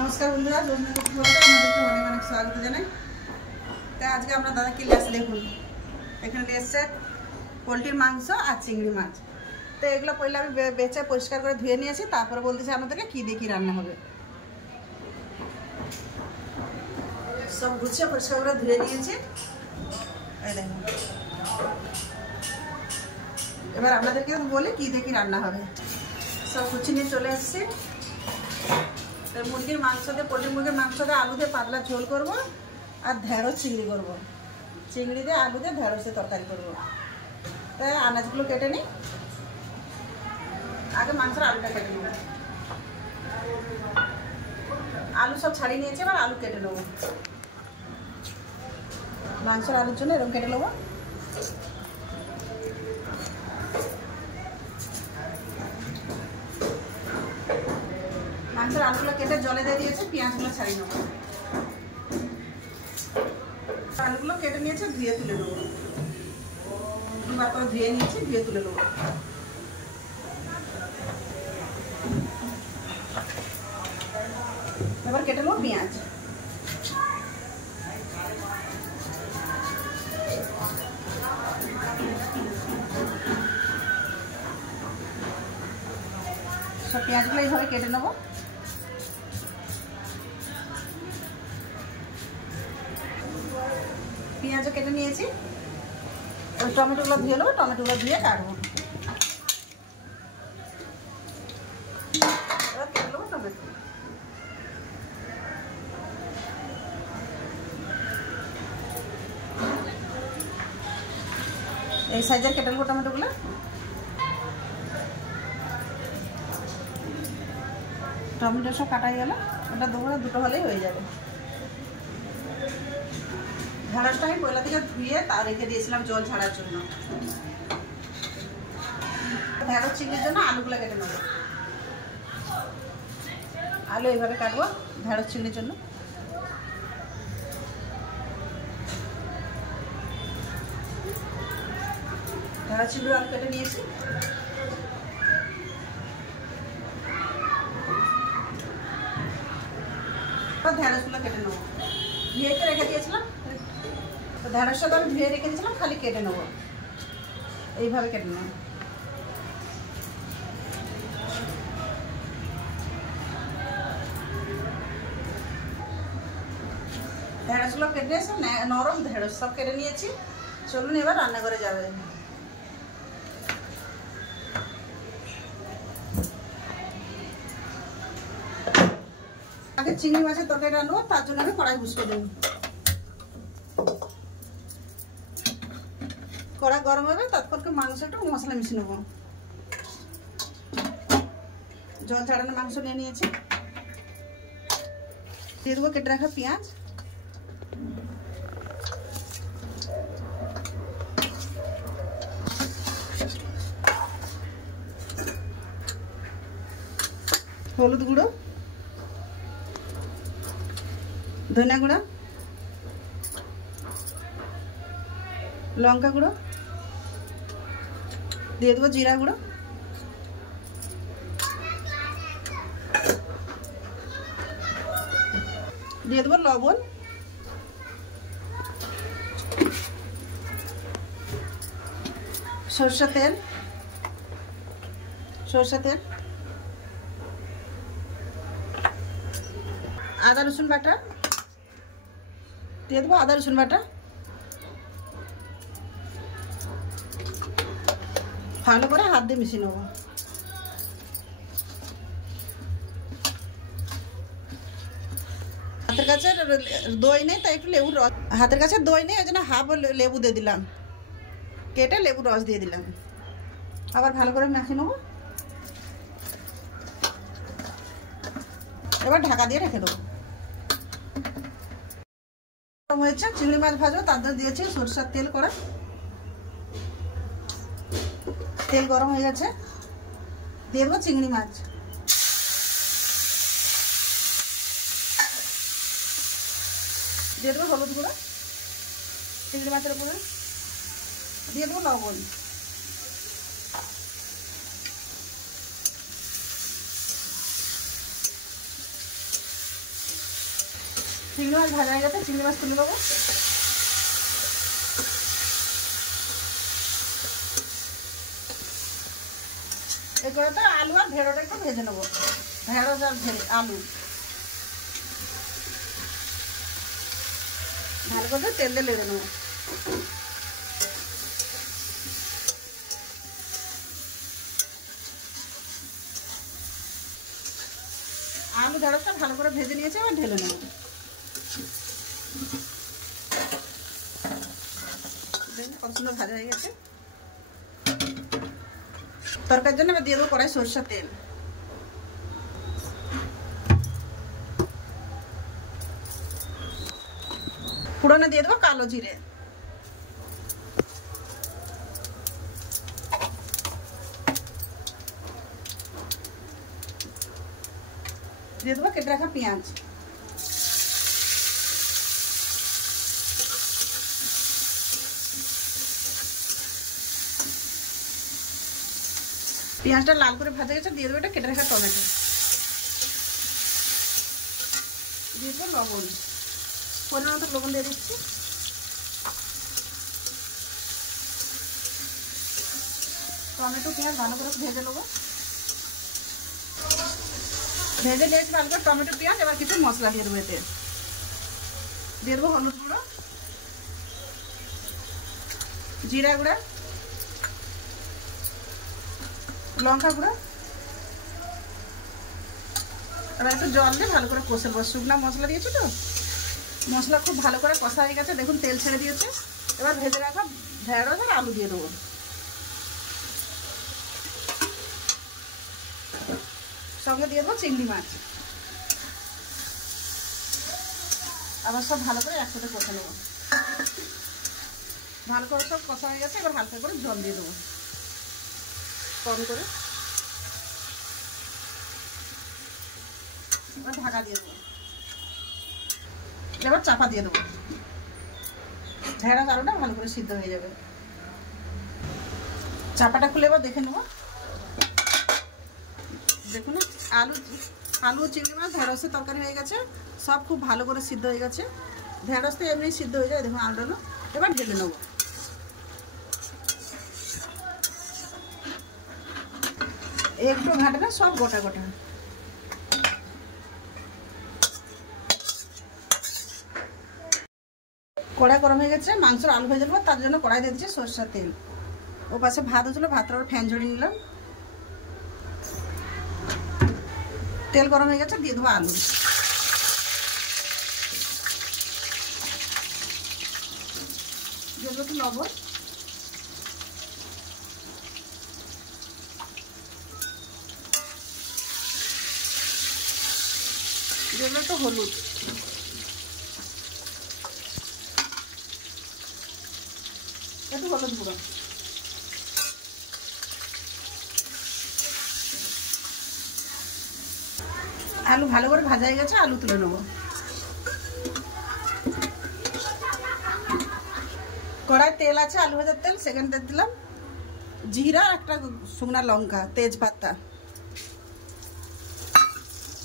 नमस्कार बंधुरा जोजना আপনাদেরকে অনেক অনেক স্বাগত জানাই। তো আজকে আমরা দাদা কি লেসে দেখুন এখানে লেসে পোলট্রির মাংস আর চিংড়ি মাছ। তো এগুলো পয়লা আমি বেচে পরিষ্কার করে ধুয়ে নিয়েছি, তারপরে বলতেছি আমাদেরকে কি দিয়ে কি রান্না হবে। সব গুছিয়ে পরিষ্কার করে ধুয়ে নিয়েছি, এই দেখুন। এবার আপনাদেরকে বলি কি দিয়ে কি রান্না হবে। সব গুছিয়ে নিয়ে চলে আসছি। মুরগির মাংস দিয়ে পোলট্রি মুরগির মাংস দিয়ে আলু দিয়ে পাতলা ঝোল করবো আর ঢেঁড়স চিংড়ি করবো। চিংড়ি দিয়ে আলু দিয়ে ঢেঁড়স দিয়ে তরকারি করবো। তাই আনাজগুলো কেটে নিই, আগে মাংসের আলুটা কেটে নেব। আলু সব ছাড়িয়ে নিয়েছি, এবার আলু কেটে নেবো। মাংসের আলুর জন্য এরকম কেটে নেবো। মাংসের আলুগুলো কেটে জলে দিয়ে দিয়েছে, পেঁয়াজগুলো ছাড়িয়ে নেবো। আলুগুলো কেটে নিয়েছে, ধুয়ে তুলে নেবো। দুবার করে ধুয়ে নিয়েছি, ধুয়ে তুলে নেবো। এবার কেটে নেবো পেঁয়াজ। সব পেঁয়াজগুলো এইভাবে কেটে নেবো। পেঁয়াজও কেটে নিয়েছি, ওই টমেটোগুলো ধুয়ে নেবো। টমেটোগুলো ধুয়ে কাটবো। এবার কেটে নেবো টমেটো। এই সাইজের কেটে নেবো টমেটোগুলো। টমেটো সব কাটা গেল, ওটা দেবো, দুটো হলেই হয়ে যাবে। ঢেঁড়সটা আমি পয়লা থেকে ধুয়ে তা রেখে দিয়েছিলাম জল ছাড়ার জন্য। ঢেঁড়স চিংড়ির জন্য আলুগুলো কেটে নেবো। আলু এইভাবে কাটবো ঢেঁড়স চিংড়ির জন্য। ঢেঁড়স চিংড়ি আলু কেটে নিয়েছি। ঢেঁড়সগুলো কেটে নেবো। ধুয়ে রেখে দিয়েছিলাম, ঢেঁড়সটা তো আমি ধুয়ে রেখে দিয়েছিলাম, খালি কেটে নেবো। এইভাবে কেটে নেবো। ঢেঁড়সগুলো কেটে এসে নরম ঢেঁড়স সব কেটে নিয়েছি। চলুন এবার রান্নাঘরে যাবে। আগে চিংড়ি মাছের তরকারি রান্নাবো, তার জন্য আমি কড়াই বসিয়ে দেবো। কড়াই গরম হবে, তারপর মাংস একটু মশলা মিশিয়ে নেবো। জল ছাড়ানো মাংস নিয়ে নিয়েছি, দিয়ে দেবো কেটে রাখা পেঁয়াজ, হলুদ গুঁড়ো, ধনিয়া গুঁড়ো, লঙ্কা গুঁড়ো, দিয়ে দেবো জিরা গুঁড়ো, দিয়ে দেবো লবণ, সরষের তেল, আদা রসুন বাটা, দিয়ে দেবো আদা রসুন বাটা, ভালো করে হাত দিয়ে মিশিয়ে নেবো। হাতের কাছে দই নেই, তাই একটু লেবুর রস, হাতের কাছে দই নেই, ওই জন্য হাফ লেবু দিয়ে দিলাম, কেটে লেবুর রস দিয়ে দিলাম। আবার ভালো করে মাখিয়ে নেবো। এবার ঢাকা দিয়ে রেখে দেবো। হয়েছে চিংড়ি মাছ ভাজবো, তার জন্য দিয়েছি সরষের তেল করে। তেল গরম হয়ে গেছে, দিয়ে দেবো চিংড়ি মাছ, দিয়ে দেবো হলুদ গুঁড়ো, চিংড়ি মাছের উপরে দিয়ে দেবো লবণ, চিংড়ি মাছ ভাজা হয়ে গেছে, চিংড়ি মাছ তুলে নেবো। এই করে তো আলু আর ঢেঁড়োটা একটু ভেজে নেবো, ঢেঁড়স আর আলু ভালো করে তেল দিয়ে লেড়ে নেবো। আলু ঢেঁড়সটা ভালো করে ভেজে নিয়েছে, এবার ঢেলে নেব। দেখুন কত সুন্দর ভাজা হয়ে গেছে। তরকারির জন্য এবার দিয়ে দেবো কড়াই সরষের তেল। ফোড়নে দিয়ে দেবো কালো জিরে, দিয়ে দেবো কেটে রাখা পেঁয়াজ, পেঁয়াজটা লাল করে ভাজা গেছে, দিয়ে দেবো এটা কেটে রাখা টমেটো, দিয়ে দেবো লবণ, পরিমাণ মতো লবণ দিয়ে দিচ্ছি। টমেটো পেঁয়াজ ভালো করে ভেজে নেবো, ভেজে নিয়েছি ভালো করে টমেটো পেঁয়াজ। এবার কিছু মশলা দিয়ে দেবো, এতে দিয়ে দেবো হলুদ গুঁড়ো, জিরা গুঁড়া, লঙ্কা গুঁড়ো। এবার একটু জল দিয়ে ভালো করে কষে নেবো, শুকনো মশলা দিয়েছি তো, মশলা খুব ভালো করে কষা হয়ে গেছে, দেখুন তেল ছেড়ে দিয়েছে। এবার ভেজে রাখা ঢেঁড়স আর আলু দিয়ে দেবো, সঙ্গে দিয়ে দেবো চিংড়ি মাছ। আবার সব ভালো করে একসাথে কষে নেবো, ভালো করে সব কষা হয়ে গেছে। এবার হালকা করে জল দিয়ে দেবো কম করে, এবার ঢাকা দিয়ে দেবো, এবার চাপা দিয়ে দেবো, ঢেঁড়স আলুটা ভালো করে সিদ্ধ হয়ে যাবে। চাপাটা খুলে এবার দেখে নেবো, দেখুন আলু চিংড়ি মাছ ঢেঁড়সের তরকারি হয়ে গেছে, সব খুব ভালো করে সিদ্ধ হয়ে গেছে। ঢেঁড়স তো এমনি সিদ্ধ হয়ে যায়, দেখুন আলুটা এবার ঢেলে নেবো। একটু ঘাটে না, সব গোটা গোটা। কড়াই গরম হয়ে গেছে, মাংসের আলু ভেজে নেবো, তার জন্য কড়াই দিয়ে দিচ্ছি সরষের তেল। ও পাশে ভাত হচ্ছিলো, ভাতটা ফ্যান ঝরিয়ে নিলাম। তেল গরম হয়ে গেছে, দিয়ে দেবো আলু, দিয়ে দেবো একটু লবণ, দিয়ে দেবো একটু হলুদ, একটু হলুদ গুঁড়ো। আলু ভালো করে ভাজা হয়ে গেছে, আলু তুলে নেবো। কড়াই তেল আছে, আলু ভাজার তেল, সেকেন্ড তেল দিলাম, জিরা, একটা শুকনা লঙ্কা, তেজপাতা,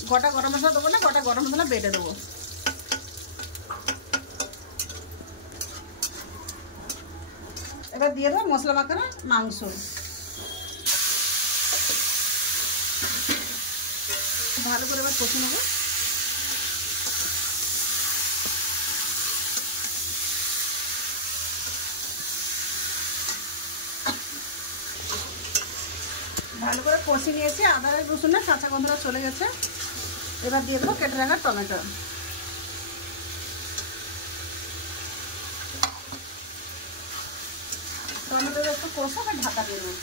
গোটা গরম মশলা দেবো না, গোটা গরম মশলা বেটে দেবো। এবার দিয়ে দেবো মশলা মাখানো মাংস, ভালো করে এবার কষে নেবো। ভালো করে কষে নিয়েছি, আদা রসুনের কাঁচা গন্ধটা চলে গেছে। এবার দিয়ে দেবো কেটে রাখা টমেটো, টমেটোটা একটু কষে আবার ঢাকা দিয়ে দেবো।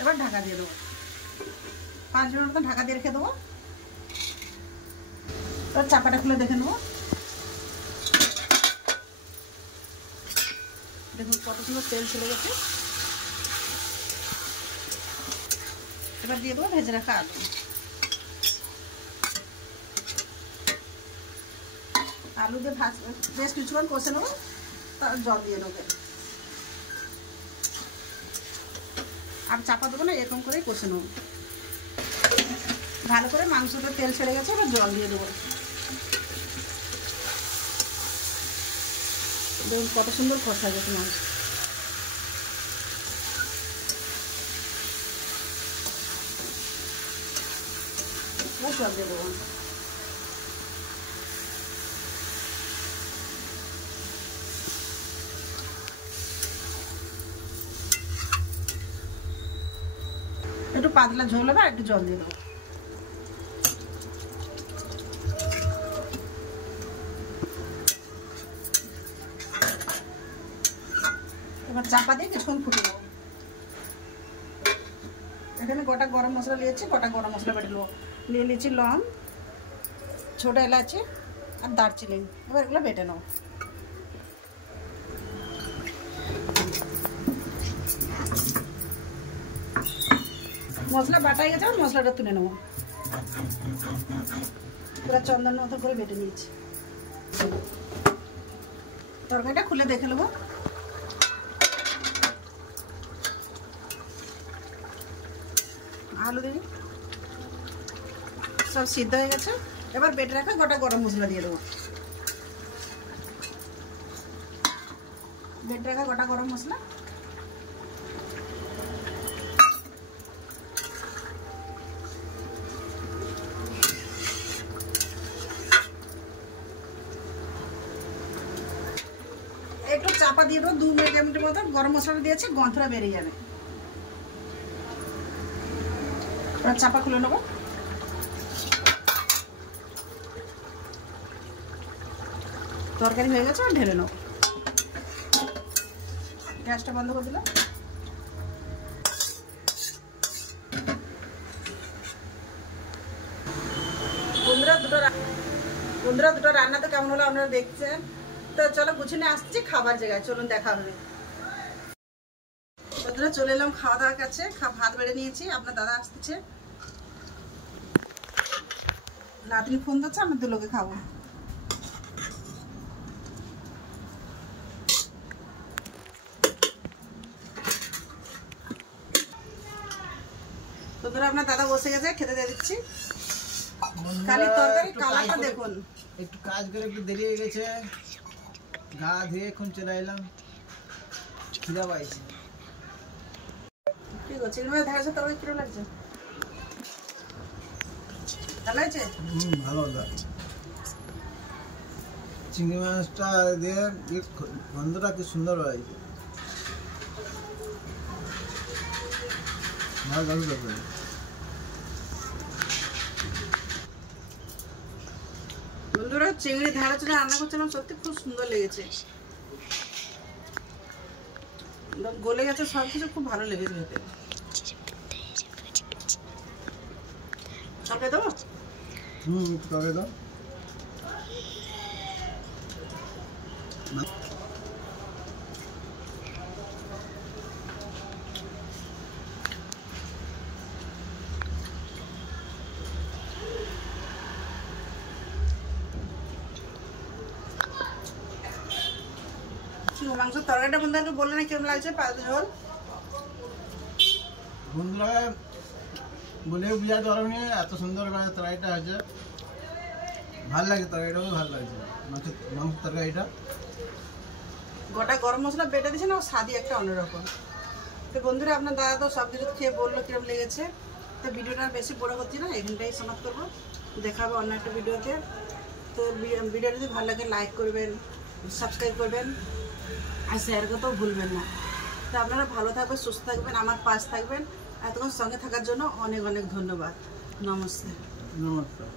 এবার ঢাকা দিয়ে দেবো, 5 মিনিট মতো ঢাকা দিয়ে রেখে দেবো। এবার চাপাটা খুলে দেখে নেবো, দেখুন কত সুন্দর তেল চলে গেছে। এবার দিয়ে দেবো ভেজে রাখা আলু, আলু দিয়ে বেশ কিছুক্ষণ কষে নেবো, তার জল দিয়ে নেবো। আর চাপা দেবো না, এরকম করেই কষে নেবো। ভালো করে মাংসটা তেল ছেড়ে গেছে, এবার জল দিয়ে দেবো। দেখুন কত সুন্দর কষা গেছে মাংস। জল দিয়ে দেবো। একটু পাতলা ঝোল হবে, আর একটু জল দিয়ে দেবো। এবার চাপা দিয়ে কিছুক্ষণ ফুটে দেবো। এখানে গোটা গরম মশলা নিয়েছি, গোটা গরম মশলা বেটে নেবো। নিয়ে নিয়েছি লং, ছোটো এলাচি আর দারচিনি। এবার এগুলো বেটে নেবো। মশলা বাটাই গেছে, মশলাটা তুলে নেবো। পুরো চন্দন মতো করে বেটে নিয়েছি। তরকারিটা খুলে দেখে নেবো। আলু দিবি, সব সিদ্ধ হয়ে গেছে। এবার বেটে রাখা গোটা গরম মশলা দিয়ে দেবো। বেটে রাখা গোটা গরম মশলা, একটু চাপা দিয়ে দেবো। 2 মিনিটের মতো গরম মশলা দিয়েছি, গন্ধটা বেরিয়ে যাবে। এবার চাপা খুলে নেবো। তরকারি হয়ে গেছে, ঢেলে নেবো। গ্যাসটা বন্ধ করে দিলাম। বন্ধুরা দুটো রান্না তো কেমন হলো আপনারা দেখছেন। তো চলো গুছিয়ে নিয়ে আসছি খাবার জায়গায়, চলুন দেখা হবে। বন্ধুরা চলে এলাম খাওয়া দাওয়ার কাছে। ভাত বেড়ে নিয়েছি, আপনার দাদা আসতেছে। নাতনি ফোন দিচ্ছে, আমরা 2 লোকে খাবো। বন্ধুরা আপনার দাদা বসে গেছে, খেতে দিয়ে দিচ্ছি। খালি তরকারি কালারটা দেখুন। একটু কাজ করে একটু দেরি হয়ে গেছে, গা ধুয়ে এখন চলে এলাম। খিদা পাইছে। ঠিক আছে, চিংড়ি মাছ ধারেছে, তরকারি কিরকম লাগছে? ভালো আছে? ভালো লাগছে। চিংড়ি মাছটা দিয়ে গন্ধটা কি সুন্দর হয়েছে। ভালো লাগবে। বন্ধুরা চিংড়ি ধারা চলে রান্না করছিলাম, সত্যি খুব সুন্দর লেগেছে। গলে গেছে সবকিছু, খুব ভালো লেগেছে খেতে। তরকারি দেবো? তরকারি দাও। মাংস তরকারিটা বন্ধুদেরকে বললে না কেমন লাগছে? পাতলা ঝোল। বন্ধুরা বলে বুঝাতে পারবো না, এত সুন্দর তরকারিটা আছে। ভালো লাগে, তরকারিটাও ভালো লাগছে। মাংস তরকারিটা গোটা গরম মশলা বেটে দিয়েছে না, স্বাদই একটা অন্যরকম। তো বন্ধুরা আপনার দাদা তো সব কিছু খেয়ে বললো কিরকম লেগেছে। তো ভিডিওটা বেশি বড় করছি না, এখানটাই সমাপ্ত করবো। দেখা হবে অন্য একটা ভিডিওতে। তো ভিডিওটা যদি ভালো লাগে লাইক করবেন, সাবস্ক্রাইব করবেন, আর শেয়ার করতেও ভুলবেন না। তো আপনারা ভালো থাকবেন, সুস্থ থাকবেন, আমার পাশে থাকবেন। এতক্ষণ সঙ্গে থাকার জন্য অনেক অনেক ধন্যবাদ। নমস্কার। নমস্কার।